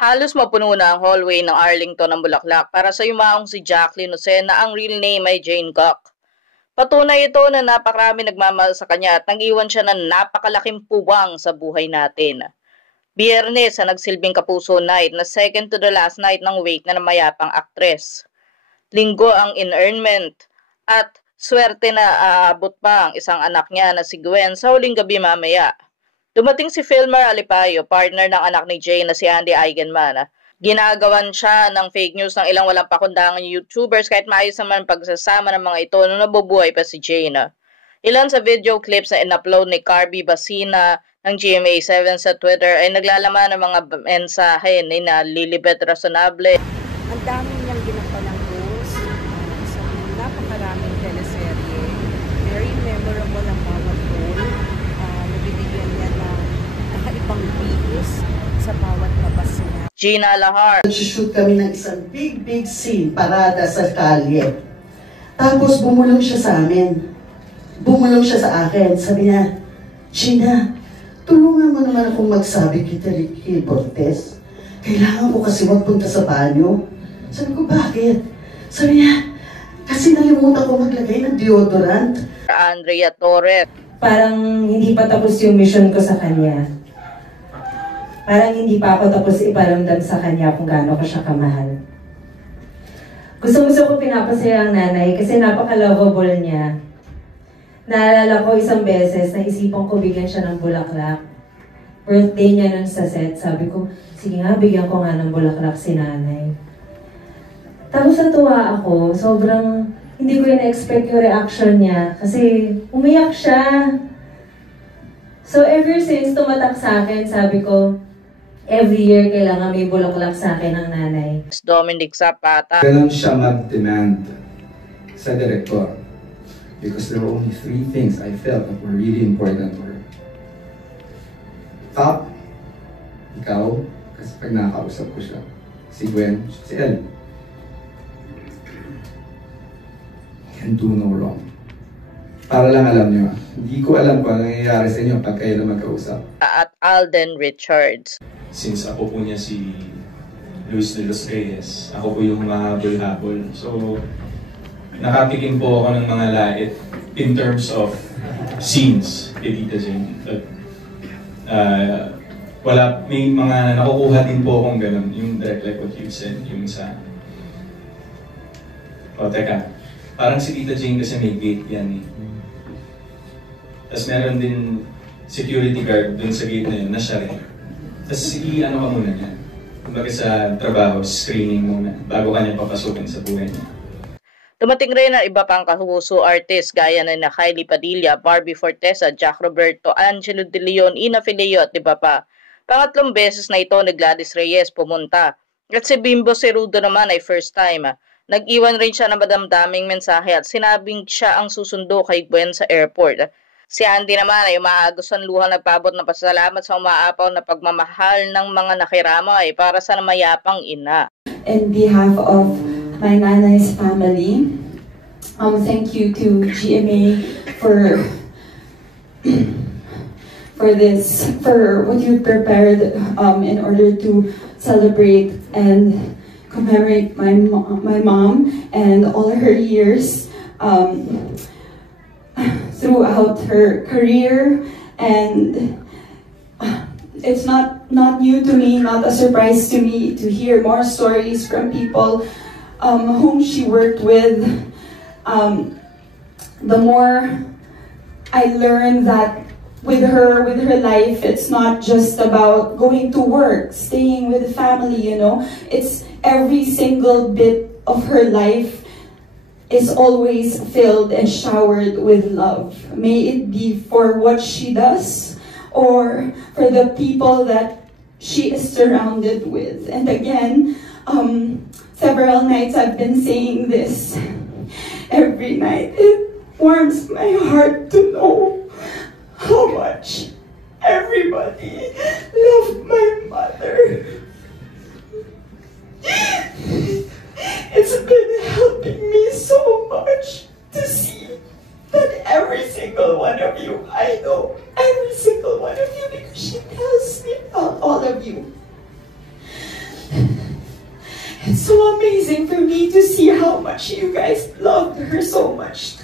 Halos mapuno na ang hallway ng Arlington ng Bulaklak para sa yumaong si Jacqueline Jose na ang real name ay Jane Cock. Patunay ito na napakarami nagmamahal sa kanya at nag-iwan siya ng napakalaking puwang sa buhay natin. Biyernes sa nagsilbing Kapuso Night na second to the last night ng wake na mayapang aktres. Linggo ang inurnment at swerte na aabot pa ang isang anak niya na si Gwen sa huling gabi mamaya. Dumating si Filmer Alipayo, partner ng anak ni Jane na si Andy Eigenman. Ginagawan siya ng fake news ng ilang walang pakundangan YouTubers kahit maayos naman pagsasama ng mga ito nung nabubuhay pa si Jane. Ilan sa video clips na in-upload ni Carby Basina ng GMA7 sa Twitter ay naglalaman ng mga mensahe ni na Lilibet Razonable. Ang dami niyang ginampalang roles sa napakaraming teleserye. Very memorable ang bawat role. Nabibigyan niya ng nakaibang views sa bawat labas niya. Gina Lahar. Nag-shoot kami ng isang big scene, parada sa kalye. Tapos bumulong siya sa amin. Bumulong siya sa akin. Sabi niya, Gina, tulungan mo naman akong magsabi kay Ricky Bortes. Kailangan ko kasi magpunta sa banyo. Sabi ko, bakit? Sabi niya, kasi nalimutan ko maglagay ng deodorant. Andrea Torres. Parang hindi pa tapos yung mission ko sa kanya. Parang hindi pa ako tapos iparamdam sa kanya kung gaano ko siya kamahal. Gusto ko pinapasaya ang nanay kasi napaka-lovable niya. Naalala ko isang beses na isipan ko bigyan siya ng bulaklak. Birthday niya nun sa set. Sabi ko, sige nga, bigyan ko nga ng bulaklak si nanay. Tapos natuwa ako. Sobrang hindi ko na-expect yung reaction niya. Kasi umiyak siya. So ever since tumatak sa akin, sabi ko, every year kailangan may bulaklak sa akin ng nanay. Dominic Zapata. Kailan siya mag-demand sa director? Because there were only 3 things I felt that were really important to her. Top, ikaw, kasi pag nakakausap ko siya, si Gwen, si Elle. Can do no wrong. Para lang alam niyo, hindi ko alam kung ano nangyayari sa inyo pag kayo na magkausap. At Alden Richards. Since ako po niya si Luis de los Reyes, ako po yung mahabol-habol. So, nakatikim po ako ng mga lait in terms of scenes kay Tita Jane. But, may mga nakukuha din po akong ganun, yung direct like what you said, yung sa... teka, parang si Tita Jane kasi may gate yan eh. Tapos meron din security guard dun sa gate na yun, na siya rin. Tapos i-ano ka muna niya. Kumbaga sa trabaho, screening muna, bago ka niya papasukin sa buhay niya. Dumating rin ang iba pang kahuso artist gaya na Kylie Padilla, Barbie Fortesa, Jack Roberto, Angelo De Leon, Ina Fileo at iba pa. Pangatlong beses na ito ni Gladys Reyes pumunta. At si Bimbo Cerudo naman ay first time. Nag-iwan rin siya ng madamdaming mensahe at sinabing siya ang susundo kay Gwen sa airport. Si Andy naman ay umaagos ang luhang nagpabot ng pasasalamat sa umaapaw na pagmamahal ng mga nakiramay para sa namayapang ina. In behalf of my nanay's family, thank you to GMA for what you prepared in order to celebrate and commemorate my mom and all her years throughout her career, and it's not new to me, not a surprise to me to hear more stories from people whom she worked with. The more I learned that with her life, it's not just about going to work, staying with the family, you know. It's every single bit of her life is always filled and showered with love. May it be for what she does or for the people that she is surrounded with. And again, several nights I've been saying this every night. It warms my heart to know how much everybody loved my mother. It's been helping me so much to see that every single one of you, I know every single one of you because she tells me about all of you. so amazing for me to see how much you guys loved her so much.